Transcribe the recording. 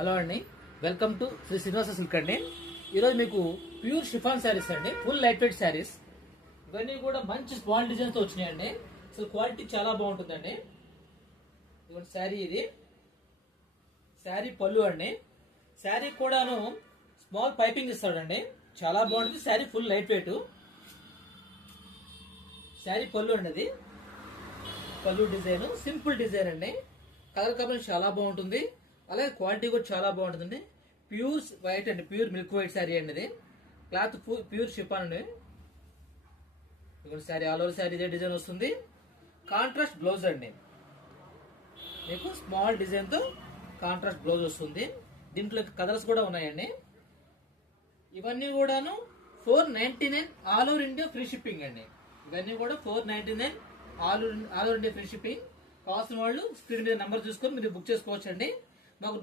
Hello అండి, welcome to Sri Srinivasa silk అండి. ఈరోజు మీకు ప్యూర్ షిఫాన్ శారీస్ అండి, ఫుల్ లైట్ వెయిట్ శారీస్. ఇవన్నీ కూడా మంచి స్మాల్ డిజైన్స్ తో వచ్చినాయండి. అసలు క్వాలిటీ చాలా బాగుంటుందండి. ఇదిగోండి శారీ, ఇది శారీ పళ్ళు అండి. శారీ కూడాను స్మాల్ పైపింగ్ ఇస్తాడండి, చాలా బాగుంటుంది. Sari full light weight. Sari పళ్ళు అండి, అది పళ్ళు డిజైన్ సింపుల్ డిజైన్ అండి. కలర్ కాంబినేషన్ చాలా బాగుంటుంది, అలాగే క్వాలిటీ కూడా చాలా బాగుంటుందండి. ప్యూర్ వైట్ అండి, ప్యూర్ మిల్క్ వైట్ శారీ అండి. ఇది క్లాత్ ప్యూర్ షిఫాన్ అండి. శారీ ఆల్ ఓవర్ శారీ ఇదే డిజైన్ వస్తుంది. కాంట్రాస్ట్ బ్లౌజ్ అండి, మీకు స్మాల్ డిజైన్ తో కాంట్రాస్ట్ బ్లౌజ్ వస్తుంది. దీంట్లో కలర్స్ కూడా ఉన్నాయండి. ఇవన్నీ కూడాను 499 all over India free shipping అండి. ఇవన్నీ కూడా 499 all over India free shipping. కావాల్సిన వాళ్ళు స్క్రీన్ మీద నెంబర్ చూసుకొని మీరు బుక్ చేసుకోవచ్చు అండి. మాకు